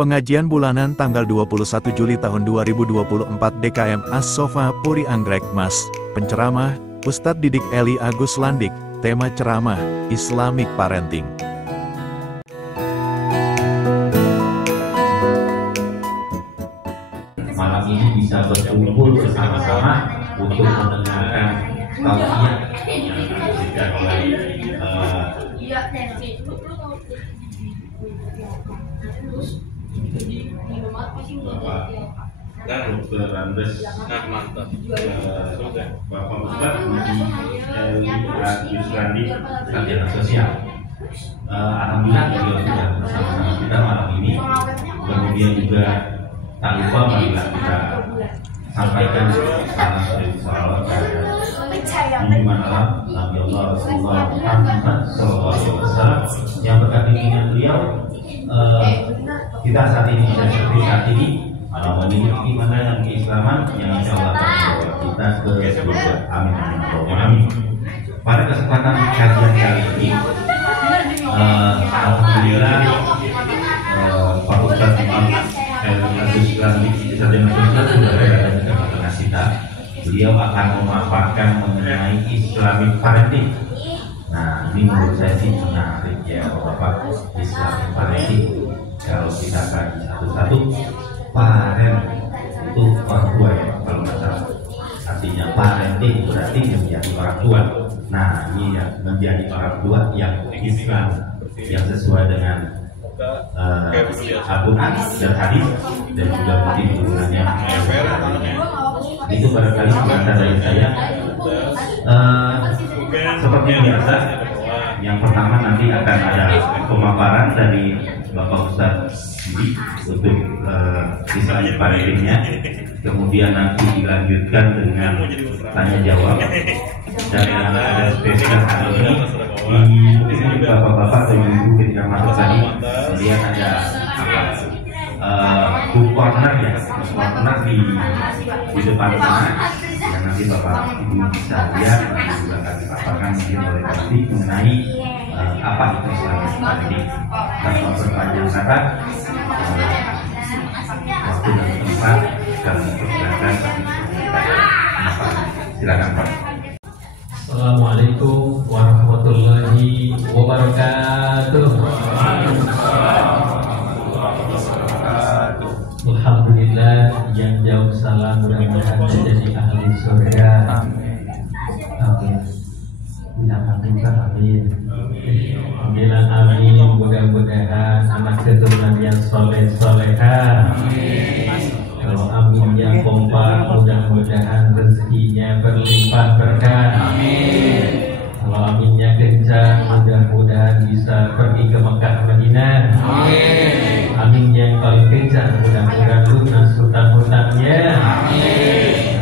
Pengajian bulanan tanggal 21 Juli tahun 2024 DKM As-Sofa Puri Anggrek Mas. Penceramah, Ustadz Didik Eli Agus Landik. Tema ceramah, Islamic Parenting. Malam ini bisa berkumpul bersama-sama untuk mendengarkan tausiah yang diberikan oleh Dr. Andes Bapak Ustadz Eli Agus Landik, Sarjana Sosial. Alhamdulillah beliau sudah bersama-sama kita malam ini. Kemudian juga tak lupa marilah kita sampaikan salam dari salawat junjungan alam Nabi Allah Rasulullah Muhammad SAW yang berkat bimbingan beliau kita saat ini bisa seperti saat ini memiliki iman dan keislaman yang insya Allah akan membawa kita ke surga. Amin amin amin. Pada kesempatan kajian kali ini alhamdulillah Pak Ustadz Eli Agus Landik Sarjana Sosial sudah berada di tengah-tengah kita. Beliau akan memaparkan mengenai Islamic Parenting. Nah, ini menurut saya sih menarik ya Bapak. Islamic Parenting, kalau kita kaji satu-satu, parent itu orang tua ya kalau nggak salah. Artinya parenting berarti menjadi orang tua. Nah, ini yang menjadi orang tua yang Islam, yang sesuai dengan Al-Quran dan hadis, dan juga mungkin turunannya. Itu barangkali sebentar dari saya. Seperti biasa, yang pertama nanti akan ada pemaparan dari Bapak Ustadz untuk Islamic Parentingnya. Kemudian nanti dilanjutkan dengan tanya jawab, dan yang ada spesial hari ini bapak-bapak atau ibu ketika masuk tadi melihat ada book corner ya, corner di depan sana yang nanti bapak ibu bisa lihat dan juga akan dipaparkan mungkin oleh Pak mengenai apa itu Islamic Parenting. Tanpa berpanjang kata, waktu dan tempat kami persilakan. Silakan Pak. Assalamualaikum warahmatullahi wabarakatuh. Alhamdulillah, yang jauh salam mudah-mudahan jadi ahli surga. Amin. Amin. Bilang amin. Mudah-mudahan anak keturunan yang soleh-soleha. Kalau aminnya kompak, mudah-mudahan rezekinya berlimpah berkah. Amin. Kalau aminnya kencang, mudah-mudahan bisa pergi ke Mekah Madinah. Amin. Amin yang paling kencang, mudah-mudahan lunas hutang-hutangnya. Amin.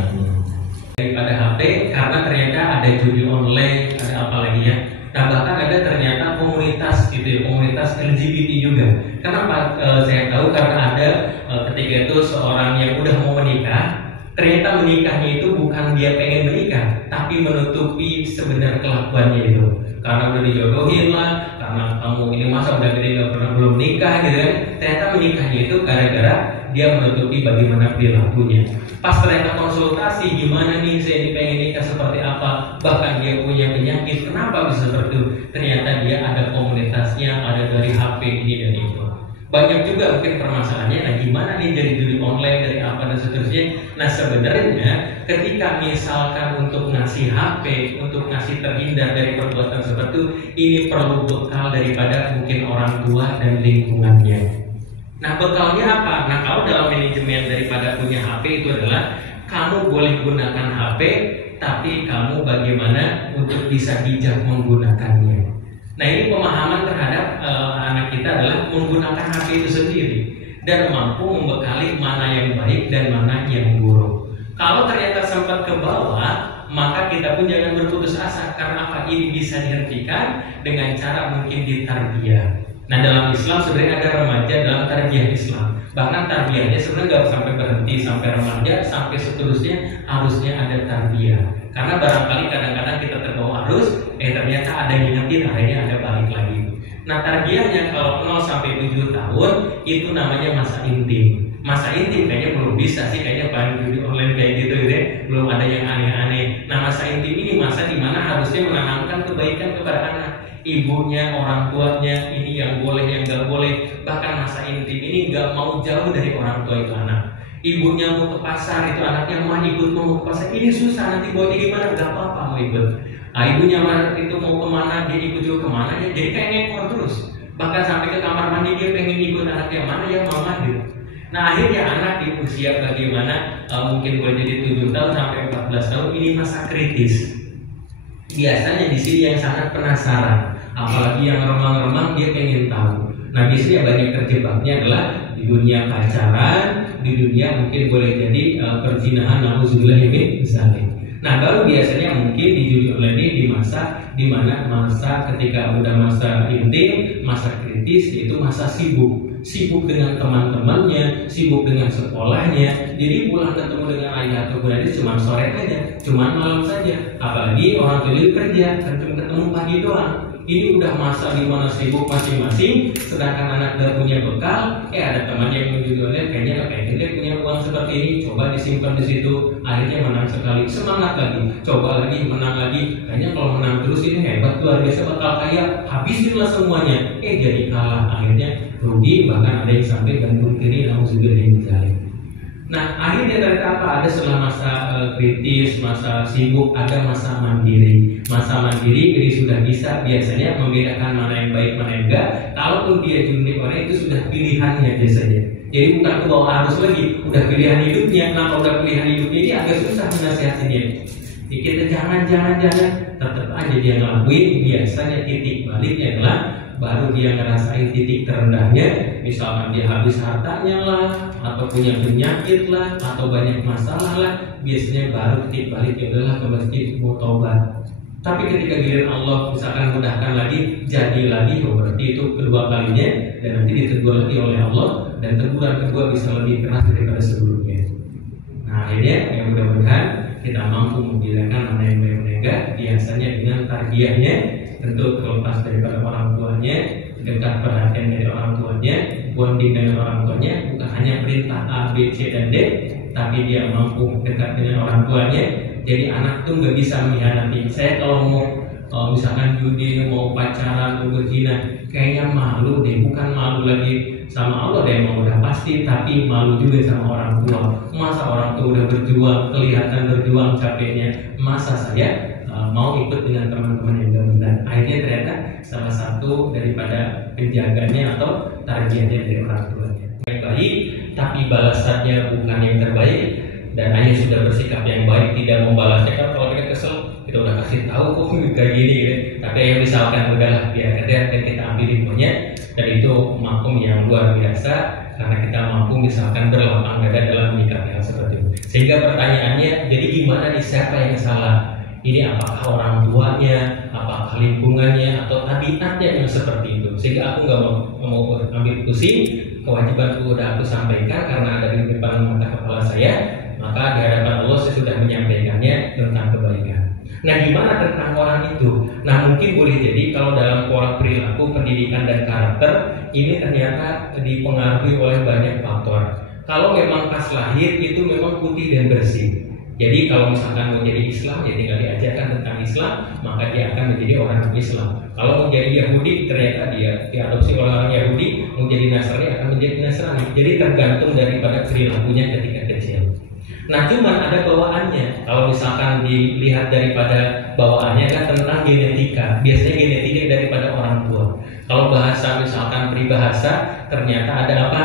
Daripada HP, karena ternyata ada judi online, ada apa lagi ya? Nah, bahkan ada ternyata komunitas gitu ya, komunitas LGBT juga. Kenapa saya tahu? Karena ada ketika itu seorang yang udah mau menikah, ternyata menikahnya itu bukan dia pengen menikah, tapi menutupi sebenarnya kelakuannya itu. Karena udah dijodohin lah, karena kamu ini masa udah gede nggak pernah belum nikah gitu kan. Ternyata menikahnya itu gara-gara dia menutupi bagaimana perilakunya. Pas ternyata konsultasi, gimana nih saya ini pengen nikah seperti apa, bahkan dia punya penyakit, kenapa bisa seperti itu? Ternyata dia ada komunitasnya, ada dari HP ini dan itu. Banyak juga mungkin permasalahannya, nah gimana nih dari judi online, dari apa dan seterusnya. Nah sebenarnya ketika misalkan untuk ngasih HP, untuk ngasih terhindar dari perbuatan seperti itu, ini perlu bekal daripada mungkin orang tua dan lingkungannya. Nah bekalnya apa? Nah kalau dalam manajemen daripada punya HP itu adalah kamu boleh gunakan HP, tapi kamu bagaimana untuk bisa bijak menggunakannya. Nah ini pemahaman terhadap anak kita adalah menggunakan HP itu sendiri dan mampu membekali mana yang baik dan mana yang buruk. Kalau ternyata sempat ke bawah, maka kita pun jangan berputus asa, karena apa? Ini bisa dihentikan dengan cara mungkin ditarbiyah. Nah dalam Islam sebenarnya ada remaja dalam tarbiyah Islam. Bahkan tarbiyahnya sebenarnya nggak sampai berhenti sampai remaja, sampai seterusnya harusnya ada tarbiyah. Karena barangkali kadang-kadang kita terbawa arus, ternyata ada yang ngingetin, akhirnya ada balik lagi. Nah, tarbiyahnya kalau 0 sampai 7 tahun itu namanya masa intim. Masa intim kayaknya belum bisa sih, kayaknya paling judi online kayak gitu ya, belum ada yang aneh-aneh. Nah, masa intim ini masa dimana harusnya menanamkan kebaikan kepada anak. Ibunya, orang tuanya, ini yang boleh, yang gak boleh. Bahkan masa intim ini gak mau jauh dari orang tua itu anak. Ibunya mau ke pasar, itu anaknya mau ikut mau ke pasar. Ini susah, nanti bawa gimana? Gak apa-apa mau ikut. Ibunya itu mau kemana, dia ikut juga kemana ya. Jadi kayak ngekor terus. Bahkan sampai ke kamar mandi dia pengen ikut anaknya mana ya mama gitu. Nah, akhirnya anak di usia bagaimana mungkin boleh jadi 7 tahun sampai 14 tahun ini masa kritis. Biasanya di sini yang sangat penasaran, apalagi yang remang-remang dia pengen tahu. Nah, biasanya banyak terjebaknya adalah di dunia pacaran, di dunia mungkin boleh jadi perzinahan, nauzubillah misalnya. Nah, baru biasanya mungkin di judi online ini di masa dimana masa ketika udah masa intim, masa kritis, yaitu masa sibuk dengan teman-temannya, sibuk dengan sekolahnya. Jadi pulang ketemu dengan ayah atau bunda cuma sore aja, cuma malam saja. Apalagi orang tua itu kerja, ketemu pagi doang. Ini udah masa di mana sibuk masing-masing, sedangkan anak gak punya bekal. Ada teman yang menjualnya kayaknya dia punya uang seperti ini, coba disimpan di situ. Akhirnya menang sekali, semangat lagi, coba lagi, menang lagi. Kayaknya kalau menang terus ini hebat, luar biasa, bakal kaya, habisinlah semuanya. Jadi kalah, akhirnya rugi, bahkan ada yang sampai gantung diri, nauzubillah misalnya. Nah, akhirnya ternyata apa? Ada setelah masa kritis, masa sibuk, ada masa mandiri. Masa mandiri ini sudah bisa biasanya membedakan mana yang baik, mana yang enggak. Kalaupun dia jundik orang itu sudah pilihannya biasanya. Jadi bukan ke bawah arus lagi, udah pilihan hidupnya. Nah, kalau udah pilihan hidupnya ini agak susah menasihatinnya. Kita jangan, tetap aja dia ngelakuin. Biasanya titik baliknya adalah baru dia ngerasain titik terendahnya, misalkan dia habis hartanya lah, atau punya penyakit lah, atau banyak masalah lah, biasanya baru titik baliknya adalah ke masjid mau taubat. Tapi ketika giliran Allah misalkan mudahkan lagi, jadi lagi, berarti itu kedua kalinya, dan nanti ditegur lagi oleh Allah, dan teguran kedua bisa lebih keras daripada sebelumnya. Nah, akhirnya yang mudah-mudahan kita mampu membedakan mana yang baik dan enggak, biasanya dengan tarbiyahnya. Tentu terlepas daripada orang tuanya, dekat perhatian dari orang tuanya, bonding dengan orang tuanya, bukan hanya perintah A, B, C, dan D, tapi dia mampu dekat dengan orang tuanya. Jadi anak tuh nggak bisa mengkhianati. Saya kalau mau misalkan judi, mau pacaran, mau berzina, kayaknya malu deh. Bukan malu lagi sama Allah deh, mau udah pasti, tapi malu juga sama orang tua. Masa orang tua udah berjuang, kelihatan berjuang capeknya, masa saya mau ikut dengan teman-teman yang gak benar. Akhirnya ternyata salah satu daripada penjaganya atau tarbiyahnya dari orang tuanya yang baik, tapi balasannya bukan yang terbaik. Dan ayah sudah bersikap yang baik, tidak membalasnya. Kan kalau kita kesel, kita udah kasih tahu kok kayak gini gitu. Tapi ayah misalkan udahlah biar kita ambil infonya, dan itu makum yang luar biasa karena kita mampu misalkan berlapang dada dalam menyikapi hal seperti itu. Sehingga pertanyaannya, jadi gimana nih, siapa yang salah? Ini apakah orang tuanya, apakah lingkungannya, atau tabiatnya yang seperti itu? Sehingga aku nggak mau ambil pusing. Kewajiban udah aku sampaikan karena ada di depan mata kepala saya. Maka di hadapan Allah saya sudah menyampaikannya tentang kebaikan. Nah, gimana tentang orang itu? Nah, mungkin boleh jadi kalau dalam pola perilaku, pendidikan dan karakter ini ternyata dipengaruhi oleh banyak faktor. Kalau memang pas lahir itu memang putih dan bersih. Jadi kalau misalkan mau jadi Islam, ya tinggal diajarkan tentang Islam, maka dia akan menjadi orang Islam. Kalau mau jadi Yahudi, ternyata dia diadopsi oleh orang Yahudi, mau jadi Nasrani akan menjadi Nasrani. Jadi tergantung daripada perilakunya ketika kecil. Nah, cuman ada bawaannya. Kalau misalkan dilihat daripada bawaannya kan tentang genetika. Biasanya genetika daripada orang tua. Kalau bahasa misalkan peribahasa, ternyata ada apa?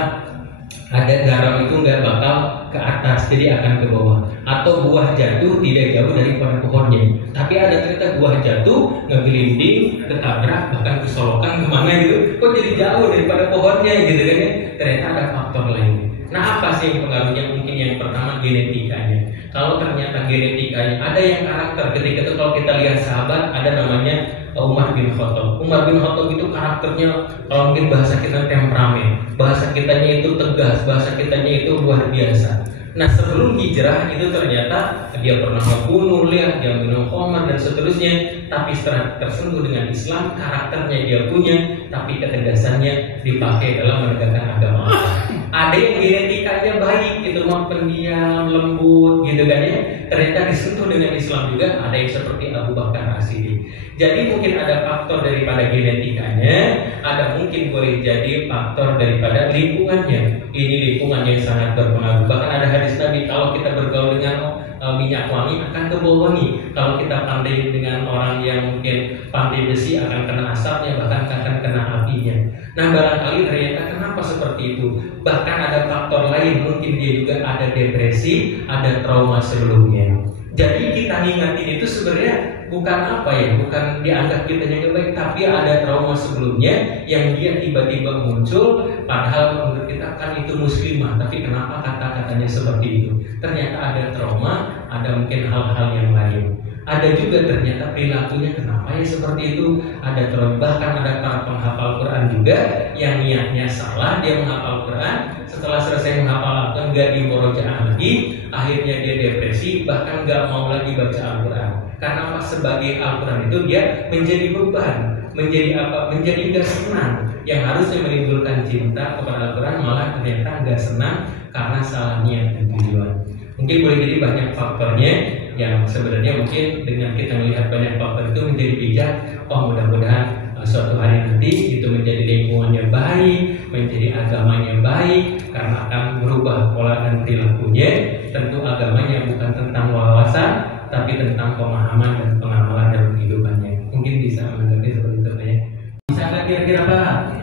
Ada garam itu nggak bakal ke atas, jadi akan ke bawah. Atau buah jatuh tidak jauh daripada pohonnya. Tapi ada cerita buah jatuh, ngegelinding, ketabrak, bahkan kesolokan kemana gitu. Kok jadi jauh daripada pohonnya gitu kan ya? Ternyata ada faktor lain. Nah, apa sih yang pengaruhnya? Mungkin yang pertama genetikanya. Kalau ternyata genetikanya ada yang karakter. Ketika itu kalau kita lihat sahabat, ada namanya Umar bin Khattab. Umar bin Khattab itu karakternya, kalau mungkin bahasa kita temperamen, bahasa kitanya itu tegas, bahasa kitanya itu luar biasa. Nah sebelum hijrah itu ternyata dia pernah membunuh, dia minum khamar dan seterusnya. Tapi setelah tersentuh dengan Islam, karakternya dia punya, tapi ketegasannya dipakai dalam menegakkan agama Allah. Ada yang genetikanya baik gitu, mau pendiam, lembut gitu kan ya. Ternyata disentuh dengan Islam juga, ada yang seperti Abu Bakar As-Siddiq. Jadi mungkin ada faktor daripada genetikanya, ada mungkin boleh jadi faktor daripada lingkungannya. Ini lingkungan yang sangat berpengaruh. Bahkan ada hadis Nabi, kalau kita bergaul dengan minyak wangi akan kebau wangi. Kalau kita pandai dengan orang yang mungkin pandai besi akan kena asapnya, bahkan akan kena apinya. Nah barangkali ternyata kenapa seperti itu. Bahkan ada faktor lain, mungkin dia juga ada depresi, ada trauma sebelumnya. Jadi kita ingatin itu sebenarnya bukan apa ya, bukan dianggap kita jaga baik, tapi ada trauma sebelumnya yang dia tiba-tiba muncul. Padahal menurut kita kan itu muslimah, tapi kenapa kata-katanya seperti itu? Ternyata ada trauma, ada mungkin hal-hal yang lain. Ada juga ternyata perilakunya kenapa ya seperti itu. Ada trauma, bahkan ada para penghafal Quran juga yang niatnya salah, dia menghafal Quran, setelah selesai menghafal Al-Quran nggak dimurajaah lagi, akhirnya dia depresi, bahkan nggak mau lagi baca Al-Quran. Karena apa? Sebagai Al-Quran itu dia menjadi beban, menjadi apa? Menjadi nggak senang. Yang harusnya menimbulkan cinta kepada Al-Quran malah ternyata nggak senang karena salah niat dan tujuan. Mungkin boleh jadi banyak faktornya yang sebenarnya mungkin dengan kita melihat banyak faktor itu menjadi bijak. Oh mudah-mudahan suatu hari nanti itu menjadi lingkungannya baik, menjadi agamanya baik, karena akan merubah pola dan perilakunya. Tentu agamanya bukan tentang wawasan, tapi tentang pemahaman dan pengamalan dalam kehidupannya. Mungkin bisa mengerti seperti itu ya. Bisa nggak kira-kira Pak?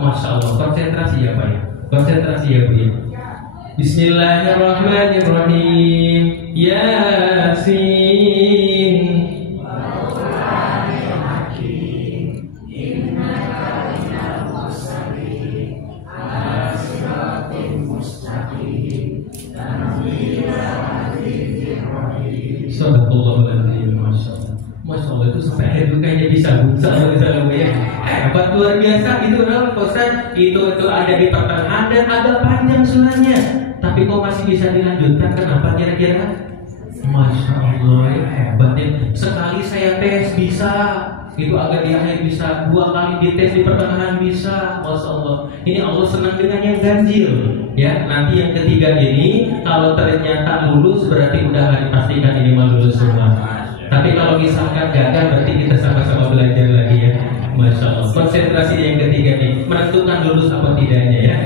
Masya Allah, konsentrasi ya Pak ya. Konsentrasi ya Bu ya. Bismillahirrahmanirrahim. Yasin. Sadaqallahul-Azim. Masya Allah itu sampai akhir kayaknya bisa ya. Hebat luar biasa itu Pak Ustaz. Itu ada di pertengahan dan agak panjang surahnya. Tapi kok masih bisa dilanjutkan? Kenapa kira-kira? Masya Allah ya, hebat ya. Sekali saya tes bisa, itu agak di akhir bisa, 2 kali dites di pertengahan bisa. Masya Allah. Ini Allah senang dengan yang ganjil. Ya, nanti yang ketiga ini kalau ternyata lulus berarti udah dipastikan ini mau lulus semua. Tapi kalau misalkan gagal berarti kita sama-sama belajar lagi ya. Masya Allah. Konsentrasi yang ketiga nih menentukan lulus apa tidaknya ya.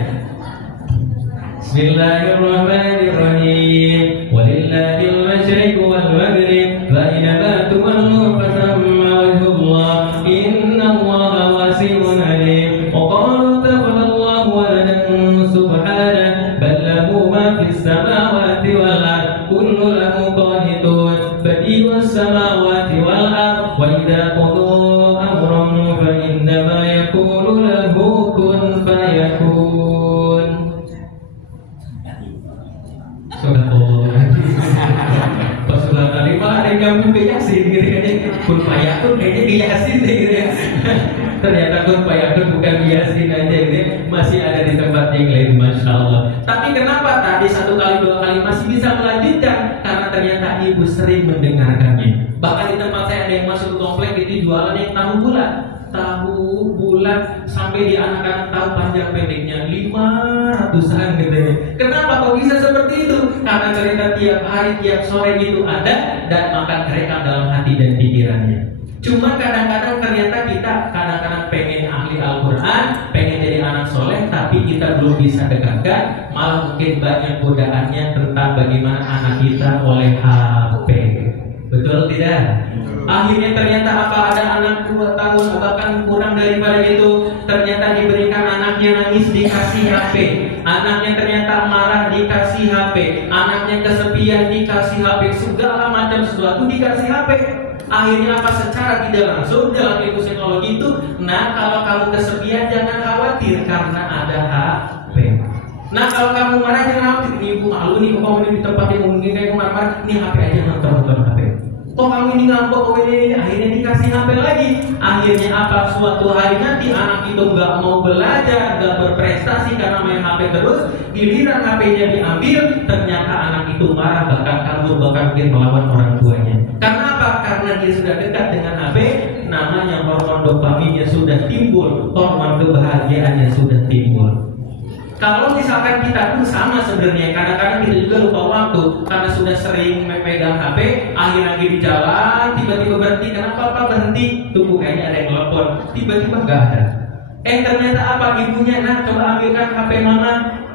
Bismillahirrahmanirrahim. Walillahil masyriq wal maghrib, fa inama tuwallu fasamma wajhullah. Innallaha wasi'un 'alim. Wa qalu taqallahu waladan subhanahu bal lahu ma fis samawati wal ard kullu lahu qanitun. Badi'us samawati wal ard wa idza qada amran fa innama yaqulu lahu kun fayakun. Pas sebelah tadi Pak ada yang nyambung ke Yasin gitu kayaknya. Kun fayakun kayaknya ke Yasin gitu ya. Ternyata kun fayakun bukan Yasin aja gitu ya. Masih ada di tempat yang lain. Masya Allah. Tapi kenapa tadi 1 kali 2 kali masih bisa melanjutkan? Karena ternyata ibu sering mendengarkannya. Bahkan di tempat saya ada yang masuk ke komplek itu jualan yang tahu bulat sampai di anak-anak tahu panjang pendeknya 500-an gitu ya. Kenapa kok bisa seperti itu? Karena cerita tiap hari, tiap sore itu ada dan akan terekam dalam hati dan pikirannya. Cuma kadang-kadang ternyata kita kadang-kadang pengen ahli Al-Quran, pengen jadi anak soleh, tapi kita belum bisa dekatkan. Malah mungkin banyak godaannya tentang bagaimana anak kita oleh HP. Betul tidak? Akhirnya ternyata apa, ada anak 2 tahun bahkan kurang daripada itu, ternyata diberikan anaknya nangis dikasih HP, anaknya ternyata marah dikasih HP, anaknya kesepian dikasih HP, segala macam sesuatu dikasih HP. Akhirnya apa, secara tidak langsung dalam ilmu psikologi itu, nah kalau kamu kesepian jangan khawatir karena ada HP. Nah kalau kamu marah jangan khawatir, ibu malu nih kamu di tempat yang mungkin kayak marah, ini HP aja nonton HP. Kok kamu ini ngambek, kok ini, akhirnya dikasih HP lagi. Akhirnya apa? Suatu hari nanti anak itu nggak mau belajar, nggak berprestasi karena main HP terus. Giliran HP-nya diambil, ternyata anak itu marah, bahkan kabur, bahkan mungkin melawan orang tuanya. Karena apa? Karena dia sudah dekat dengan HP, namanya hormon dopaminnya sudah timbul, hormon kebahagiaannya sudah timbul. Kalau misalkan kita pun sama sebenarnya, kadang-kadang kita juga lupa waktu karena sudah sering memegang HP, akhir lagi di jalan, tiba-tiba berhenti. Kenapa Pak berhenti? Tunggu, kayaknya ada yang telepon. Tiba-tiba nggak ada. Ternyata apa? Ibunya, nah coba ambilkan HP mama.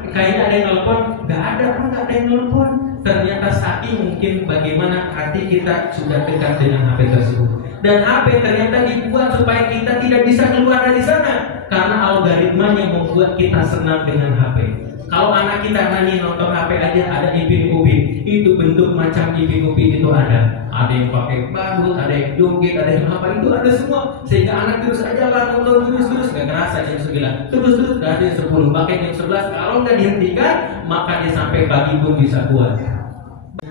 Kayaknya ada yang telepon. Nggak ada, Pak, nggak ada yang telepon. Ternyata saking mungkin bagaimana hati kita sudah dekat dengan HP tersebut. Dan HP ternyata dibuat supaya kita tidak bisa keluar dari sana, karena algoritmanya membuat kita senang dengan HP. Kalau anak kita nanti nonton HP aja ada ipin-upin, itu bentuk macam ipin-upin itu ada. Ada yang pakai badut, ada yang joget, ada yang apa, itu ada semua. Sehingga anak terus aja lah nonton terus, gak kerasa jam 9, terus gak ada jam 10, pakai jam 11. Kalau nggak dihentikan, maka dia sampai pagi pun bisa kuat.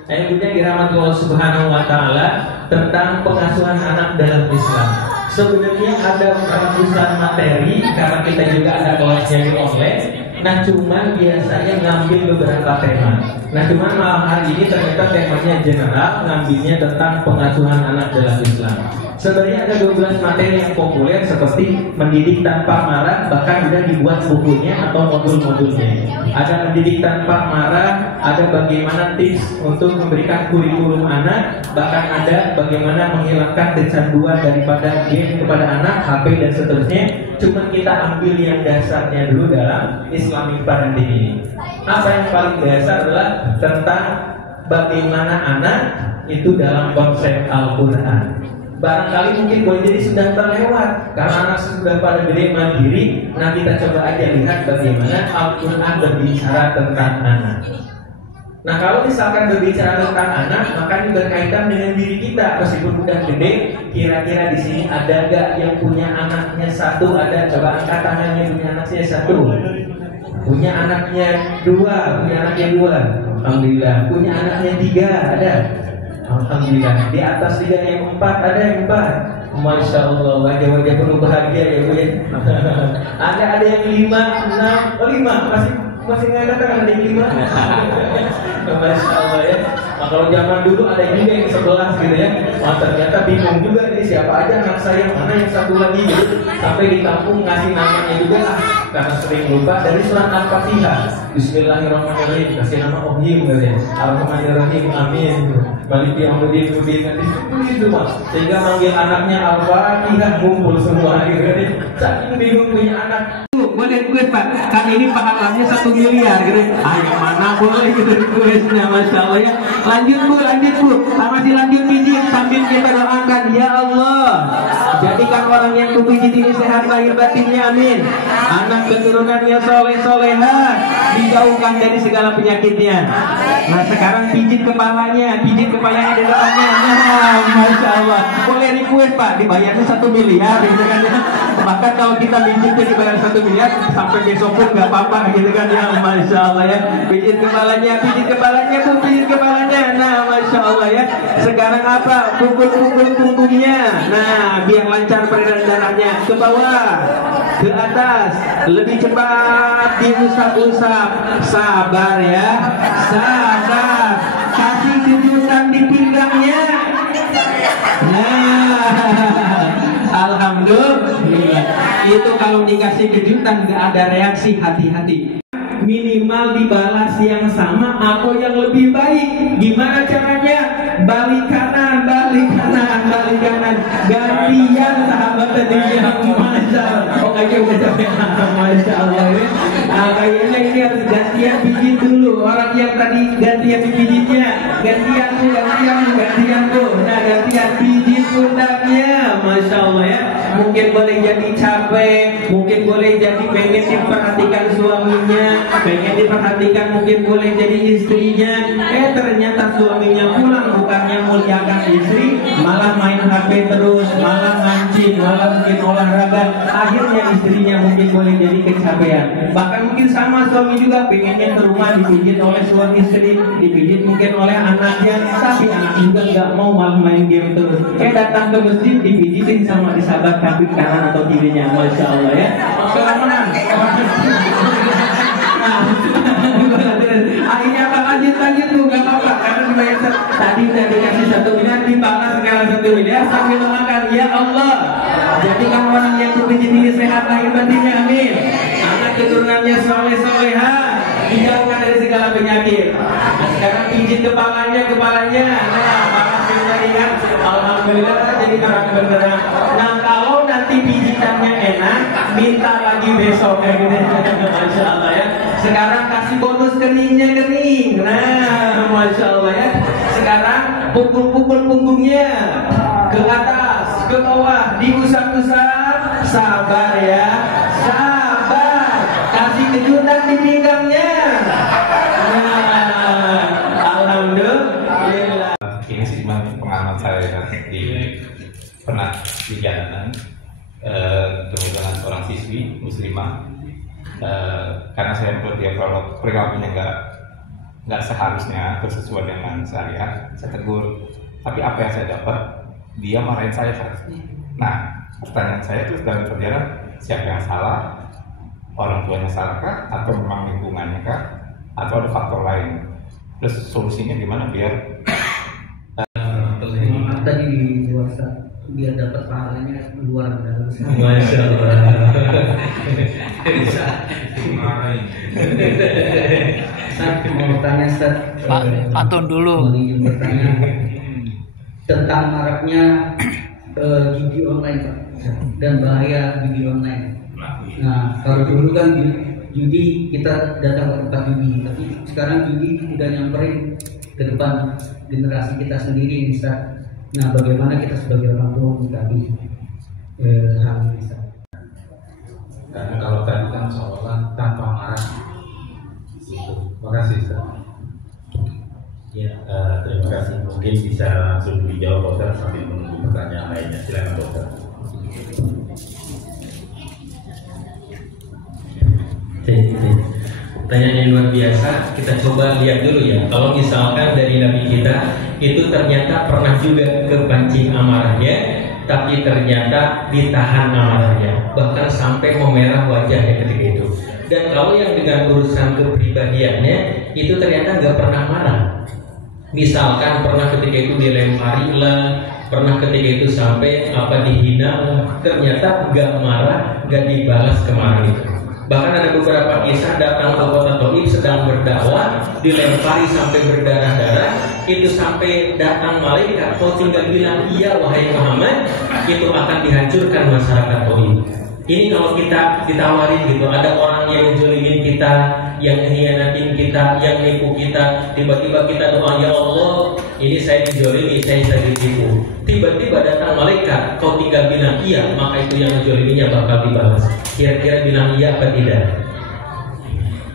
Ayatnya dirahmati Allah Subhanahu wa Ta'ala tentang pengasuhan anak dalam Islam. Sebenarnya ada ratusan materi karena kita juga ada kelasnya di online. Nah, cuman biasanya ngambil beberapa tema. Nah, cuman malam hari ini ternyata temanya general, ngambilnya tentang pengasuhan anak dalam Islam. Sebenarnya ada 12 materi yang populer seperti mendidik tanpa marah, bahkan sudah dibuat bukunya atau modul-modulnya. Ada mendidik tanpa marah, ada bagaimana tips untuk memberikan kurikulum anak, bahkan ada bagaimana menghilangkan kecanduan daripada game kepada anak, HP dan seterusnya. Cuma kita ambil yang dasarnya dulu dalam Islamic parenting ini. Apa yang paling dasar adalah tentang bagaimana anak itu dalam konsep Al-Quran. Barangkali mungkin boleh jadi sudah terlewat karena anak sudah pada gede mandiri. Nah, kita coba aja lihat bagaimana Al-Quran berbicara tentang anak. Nah, kalau misalkan berbicara tentang anak, maka ini berkaitan dengan diri kita. Meskipun udah gede, kira-kira di sini ada gak yang punya anaknya satu? Ada? Coba angkat tangannya, punya anaknya satu. Punya anaknya dua, punya anaknya dua. Alhamdulillah. Punya anaknya tiga, ada? Alhamdulillah. Di atas 3 yang 4, ada yang 4. Masya Allah, wajah-wajah penuh bahagia ya Bu ya. Ada yang 5, 6, oh 5, masih nggak ada kan, ada yang 5. Masya Allah ya. Nah, kalau zaman dulu ada juga yang 11 gitu ya. Nah, ternyata bingung juga ini siapa aja anak saya, mana yang satu lagi gitu. Sampai di kampung ngasih namanya juga lah, karena sering lupa. Dari surat Al-Fatihah, Bismillahirrahmanirrahim, kasih nama Ohim gitu ya. Al-Rahmanirrahim, amin. Maliki Yaumiddin, itu mas. Sehingga manggil anaknya Al-Fatihah, kumpul semua gitu ya. Saking bingung punya anak. Boleh duit Pak, kali ini pahalanya 1 miliar gitu. Yang mana boleh gitu duitnya, Masya Allah ya. Lanjut Bu, masih lanjut pijit sambil kita doakan, ya Allah, jadikan orang yang kupijit ini sehat lahir batinnya, amin. Anak keturunannya soleh-solehah, dijauhkan dari segala penyakitnya. Nah, sekarang pijit kepalanya di doanya. Nah, Masya Allah. Boleh request Pak, dibayarnya 1 miliar gitu kan ya. Bahkan kalau kita pijitnya dibayar 1 miliar sampai besok pun nggak apa-apa gitu kan ya. Masya Allah ya. Pijit kepalanya Bu, pijit kepalanya. Nah, Masya Allah ya. Sekarang apa? Pukul-pukul punggungnya. Nah, biar lancar peredaran darahnya. Ke bawah, ke atas, lebih cepat, diusap-usap. Sabar ya, sabar. Kasih kejutan di pinggangnya. Nah, alhamdulillah. Itu kalau dikasih kejutan nggak ada reaksi, hati-hati. Minimal dibalas yang sama atau yang lebih baik. Gimana caranya? Balik kanan. Gantian sahabat tadinya. Masya Allah. Oh kayaknya udah capek. Masya Allah ya. Nah, kayaknya ini harus gantian pijit dulu. Orang yang tadi gantian pijitnya, gantian tuh. Nah, gantian pijit pundaknya. Masya Allah ya. Mungkin boleh jadi capek, mungkin boleh jadi pengen diperhatikan suaminya. pengen diperhatikan mungkin boleh jadi istrinya, ternyata suaminya pulang bukannya muliakan istri, malah main HP terus, malah mancing, malah mungkin olahraga. Akhirnya istrinya mungkin boleh jadi kecapean. Bahkan mungkin sama suami juga pengennya ke rumah dipijit oleh suami istri, dipijit mungkin oleh anaknya, tapi anak juga nggak mau, malah main game terus. Datang ke masjid dipijitin sama disabat kaki kanan atau kirinya, masya Allah ya. Selamat. Akhirnya apa lanjut tuh nggak apa-apa karena dibayar tadi udah dikasih 1 miliar dibalas segala 1 miliar sambil makan. Ya Allah, jadikan orang yang kupijit ini sehat lahir batinnya, amin. Anak keturunannya soleh soleha, dijauhkan dari segala penyakit. Nah, sekarang pijit kepalanya, nah balas ringan, alhamdulillah jadi orang bergerak. Nah kalau nanti pijitannya enak, minta lagi besok kayak gitu. Masya Allah ya. Sekarang kasih bonus keningnya kening. Nah, masya Allah ya. Sekarang pukul-pukul punggungnya ke atas, ke bawah, diusap-usap. Sabar ya, sabar. Kasih kejutan di pinggangnya. Nah, alhamdulillah. Ini sih pengalaman saya pernah di jalanan ketemu dengan seorang siswi muslimah. Karena saya melihat dia kalau perilakunya nggak seharusnya sesuai dengan syariat, saya tegur. Tapi apa yang saya dapat, dia marahin saya. Nah, pertanyaan saya terus dalam perjalanan, siapa yang salah? Orang tuanya salahkah? Atau memang lingkungannya kah? Atau ada faktor lain? Terus solusinya gimana biar tadi di WhatsApp biar dapat pahalanya luar biasa. Masya Allah. Saya mau tanya Ustaz, Pantun dulu. ingin bertanya tentang maraknya judi online Pak, dan bahaya judi online. Nah, kalau dulu kan judi kita datang ke tempat judi, tapi sekarang judi udah nyamperin ke depan generasi kita sendiri, Ustaz. Nah, bagaimana kita sebagai orang tua menyikapi hal ini, Ustaz? karena kalau tadi kan seolah tanpa marah gitu. Makasih Ustaz. Ya, terima kasih. Mungkin bisa langsung dijawab dokter sambil menunggu pertanyaan lainnya. Silakan dokter. Pertanyaan yang luar biasa. Kita coba lihat dulu ya. Kalau misalkan dari Nabi kita itu ternyata pernah juga kepancing amarahnya, tapi ternyata ditahan amarahnya, bahkan sampai memerah wajahnya ketika itu. Dan kalau yang dengan urusan kepribadiannya itu ternyata nggak pernah marah. Misalkan pernah ketika itu dilempari lah, pernah ketika itu sampai dihina, ternyata nggak marah, nggak dibalas kemarahan itu. Bahkan ada beberapa kisah datang ke kota Taif sedang berdakwah, dilempari sampai berdarah-darah, itu sampai datang malaikat, kau tinggal bilang iya wahai Muhammad, itu akan dihancurkan masyarakat Taif. Ini kalau kita ditawarin gitu, ada orang yang menjolimin kita, yang mengkhianatin kita, yang nipu kita, tiba-tiba kita doa, ya Allah, ini saya dijolimi, saya ditipu. Tiba-tiba datang malaikat, kau tinggal bilang iya, maka itu yang menjoliminya bakal dibalas. Kira-kira bilang iya apa tidak?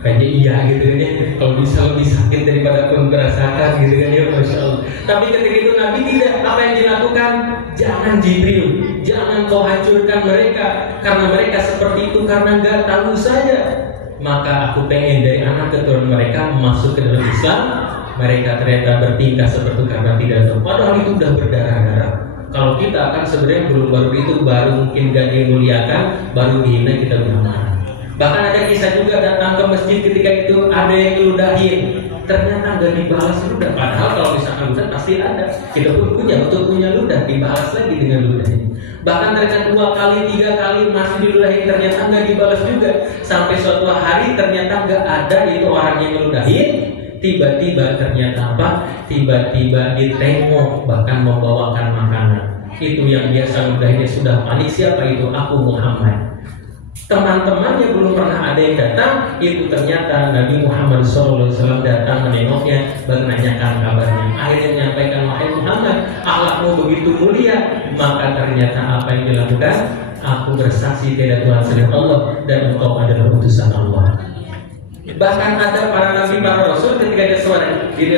Kayaknya iya gitu kan ya. Kalau bisa lebih sakit daripada aku merasakan gitu kan ya, Masya Allah. Tapi ketika itu Nabi tidak. Apa yang dilakukan? Jangan Jibril, jangan kau hancurkan mereka, karena mereka seperti itu karena nggak tahu saja. Maka aku pengen dari anak keturunan mereka masuk ke dalam Islam. Mereka ternyata bertingkah seperti itu karena tidak tahu. Padahal itu udah berdarah-darah. Kalau kita kan sebenarnya belum baru itu, baru mungkin gak dimuliakan, baru dihina kita udah marah. Bahkan ada kisah juga datang ke masjid ketika itu ada yang ngeludahin, ternyata gak dibalas ludah. Padahal kalau misalkan ludah pasti ada. Kita pun punya, untuk punya ludah, dibalas lagi dengan ludahnya. Bahkan ternyata 2 kali, 3 kali masih diludahin, ternyata gak dibalas juga. Sampai suatu hari ternyata gak ada itu orang yang ngeludahin. Tiba-tiba ternyata apa? Tiba-tiba ditengok, bahkan membawakan makanan. Itu yang biasa mudahnya sudah panik, siapa itu? Aku Muhammad. Teman-temannya belum pernah ada yang datang, itu ternyata Nabi Muhammad SAW datang menengoknya, menanyakan kabarnya. Akhirnya menyampaikan, wahai Muhammad, akhlakmu begitu mulia. Maka ternyata apa yang dilakukan? Aku bersaksi tidak Tuhan selain Allah dan engkau adalah utusan Allah. Bahkan ada para nabi, para rasul ketika ada suara di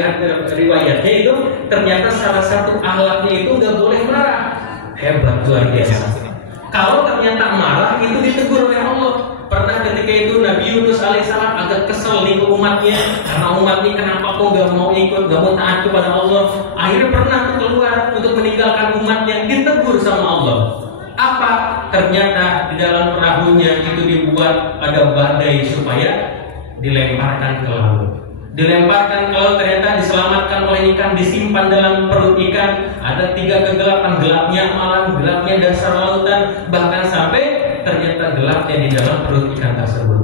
riwayatnya itu ternyata salah satu akhlaknya itu nggak boleh marah. Hebat, luar biasa. Kalau ternyata marah itu ditegur oleh Allah. Pernah ketika itu Nabi Yunus alaihissalam agak kesel nih ke umatnya, karena umat ini kenapa kok gak mau ikut, gak mau taat kepada Allah. Akhirnya pernah keluar untuk meninggalkan umatnya, ditegur sama Allah. Apa? Ternyata di dalam perahunya itu dibuat ada badai supaya dilemparkan ke laut. Dilemparkan ke laut, ternyata diselamatkan oleh ikan, disimpan dalam perut ikan. Ada 3 kegelapan, gelapnya malam, gelapnya dasar lautan, bahkan sampai ternyata gelapnya di dalam perut ikan tersebut.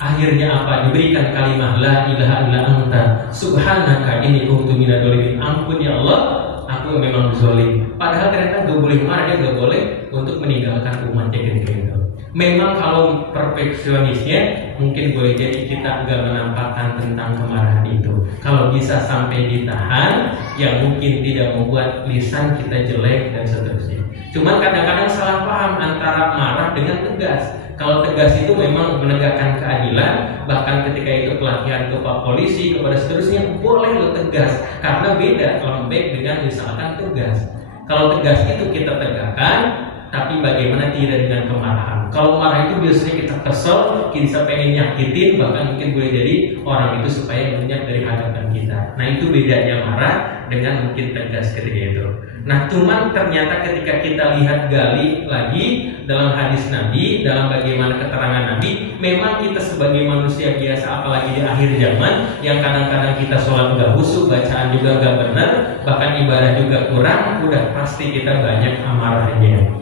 Akhirnya apa? Diberikan kalimat la ilaha illa anta subhanaka inni kuntu minadz dzalimin. Ampun ya Allah, aku memang zalim. Padahal ternyata gak boleh marah, dia gak boleh untuk meninggalkan umatnya ketika itu. Memang kalau perfeksionisnya mungkin boleh jadi kita nggak menampakkan tentang kemarahan itu. Kalau bisa sampai ditahan, yang mungkin tidak membuat lisan kita jelek dan seterusnya. Cuman kadang-kadang salah paham antara marah dengan tegas. Kalau tegas itu memang menegakkan keadilan, bahkan ketika itu pelatihan ke Pak Polisi kepada seterusnya boleh lo tegas, karena beda lembek dengan misalkan tegas. Kalau tegas itu kita tegakkan, tapi bagaimana tidak dengan kemarahan. Kalau marah itu biasanya kita kesel, kita pengen nyakitin, bahkan mungkin boleh jadi orang itu supaya lenyap dari hadapan kita. Nah itu bedanya marah dengan mungkin tegas ketika itu. Nah cuman ternyata ketika kita lihat gali lagi dalam hadis Nabi, dalam bagaimana keterangan Nabi, memang kita sebagai manusia biasa, apalagi di akhir zaman, yang kadang-kadang kita sholat gak khusyuk, bacaan juga gak benar, bahkan ibadah juga kurang, udah pasti kita banyak amarahnya.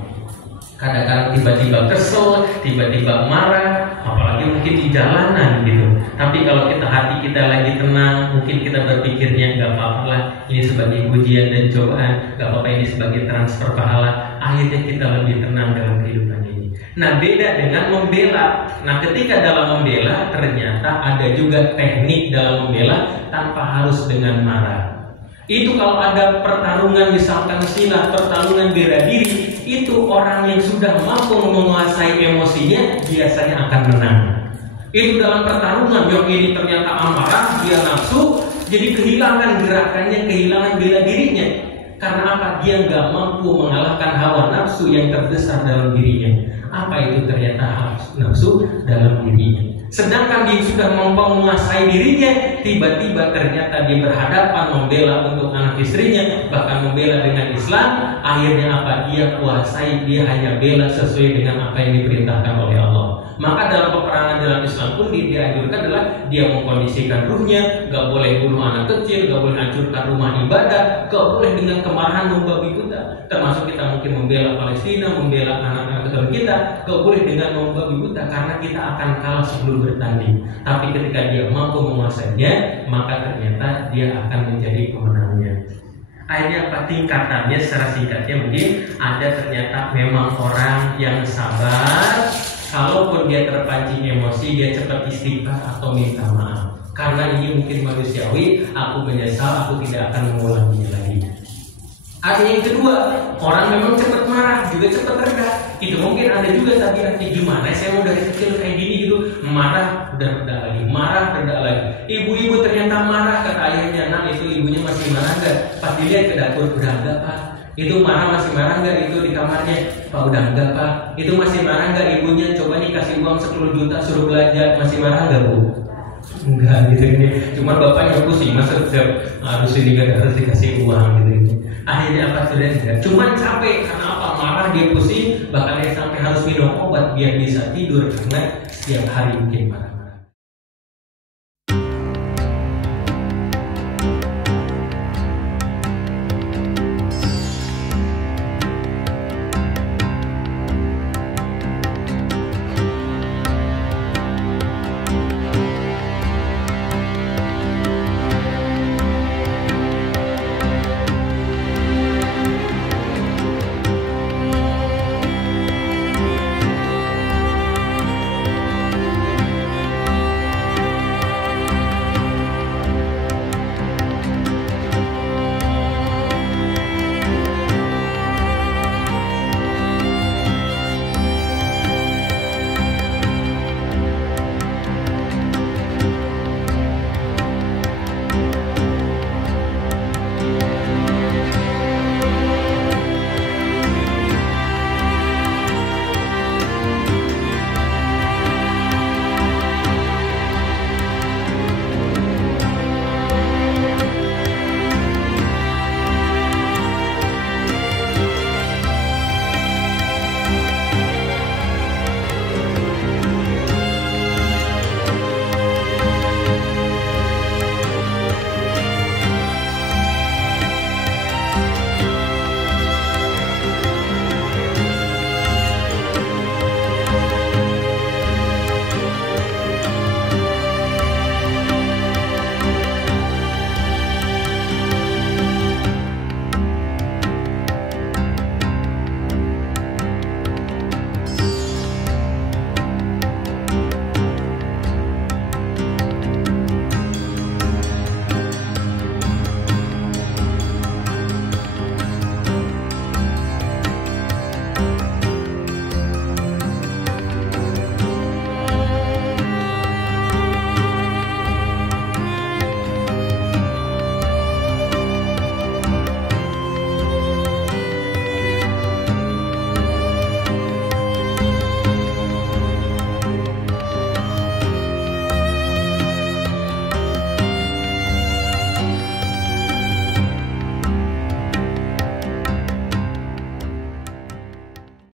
Kadang-kadang tiba-tiba kesel, tiba-tiba marah, apalagi mungkin di jalanan gitu. Tapi kalau kita hati kita lagi tenang, mungkin kita berpikirnya nggak apa-apa lah, ini sebagai ujian dan cobaan, nggak apa-apa ini sebagai transfer pahala. Akhirnya kita lebih tenang dalam kehidupan ini. Nah beda dengan membela. Nah ketika dalam membela ternyata ada juga teknik dalam membela tanpa harus dengan marah. Itu kalau ada pertarungan misalkan silat, pertarungan bela diri, itu orang yang sudah mampu menguasai emosinya biasanya akan menang. Itu dalam pertarungan yang ini ternyata amarah, dia nafsu, jadi kehilangan gerakannya, kehilangan bela dirinya. Karena apa? Dia nggak mampu mengalahkan hawa nafsu yang terbesar dalam dirinya. Apa itu? Ternyata nafsu dalam dirinya. Sedangkan dia sudah mampu menguasai dirinya, tiba-tiba ternyata dia berhadapan membela untuk anak istrinya, bahkan membela dengan Islam. Akhirnya apa? Dia kuasai, dia hanya bela sesuai dengan apa yang diperintahkan oleh Allah. Maka dalam peperangan dalam Islam pun dianjurkan adalah dia mengkondisikan ruhnya, gak boleh bunuh anak kecil, gak boleh hancurkan rumah ibadah, gak boleh dengan kemarahan membabi buta. Termasuk kita mungkin membela Palestina, membela anak-anak kecil kita, gak boleh dengan membabi buta, karena kita akan kalah sebelum bertanding. Tapi ketika dia mampu menguasainya, maka ternyata dia akan menjadi pemenangnya. Akhirnya apa tingkatannya secara singkatnya mungkin ada ternyata memang orang yang sabar. Kalaupun dia terpancing emosi, dia cepat istighfar atau minta maaf. Karena ini mungkin manusiawi, aku menyesal, aku tidak akan mengulanginya lagi. Ada yang kedua, orang memang cepat marah, juga cepat reda. Itu mungkin ada juga tabiatnya, gimana saya mau dari kecil kayak gini gitu, marah, udah reda lagi, marah, reda lagi. Ibu-ibu ternyata marah, kata ayahnya, nah itu ibunya masih marah gak? Pas dilihat ke dapur, udah enggak Pak. Itu marah, masih marah nggak itu di kamarnya? Pak udah enggak Pak. Itu masih marah nggak ibunya? Coba nih kasih uang 10 juta suruh belanja, masih marah nggak Bu? Enggak gitu ini. Cuma bapaknya pusing, masa harus ini nggak harus dikasih uang gitu. Akhirnya apa sudah enggak? Cuman capek karena apa? Marah dia pusing, bahkan dia sampai harus minum obat biar bisa tidur karena setiap hari mungkin marah.